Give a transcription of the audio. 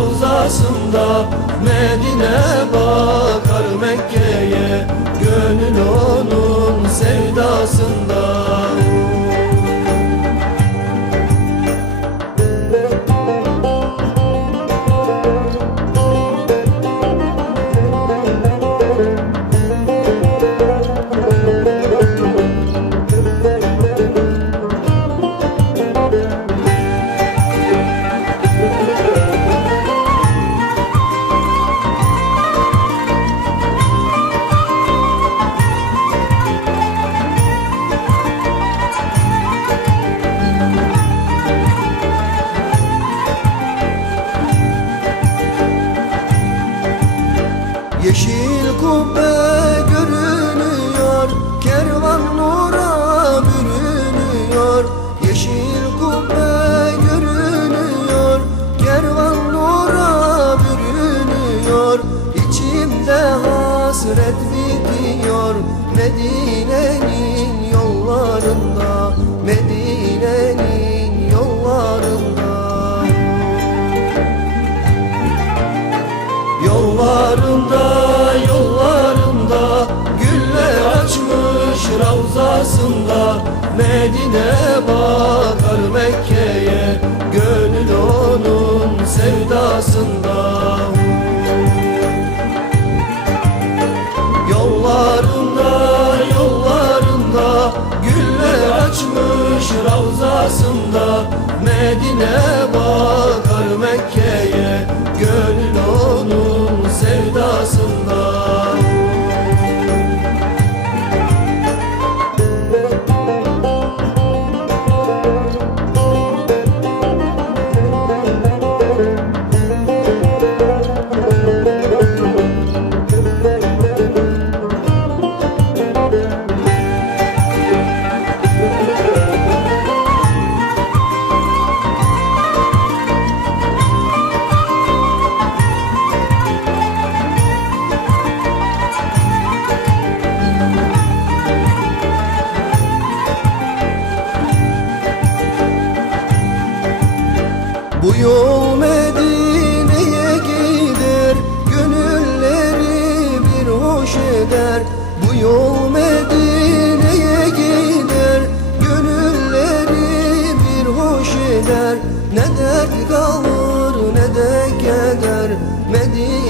açmış ravzasında Medine bakar Mekke'ye. Gönül onun sevdasında İçimde hasret bitiyor. Medine'nin yollarında Medine'nin yollarında. Yollarında, yollarında Güller açmış ravzasında. Medine bakar Mekke'ye Gönül onun sevdasında ravzasında Medine bakar yol Medine'ye gider Gönülleri bir hoş eder. Bu yol Medine'ye gider Gönülleri bir hoş eder. Ne dert kalır ne de keder. Medine'nin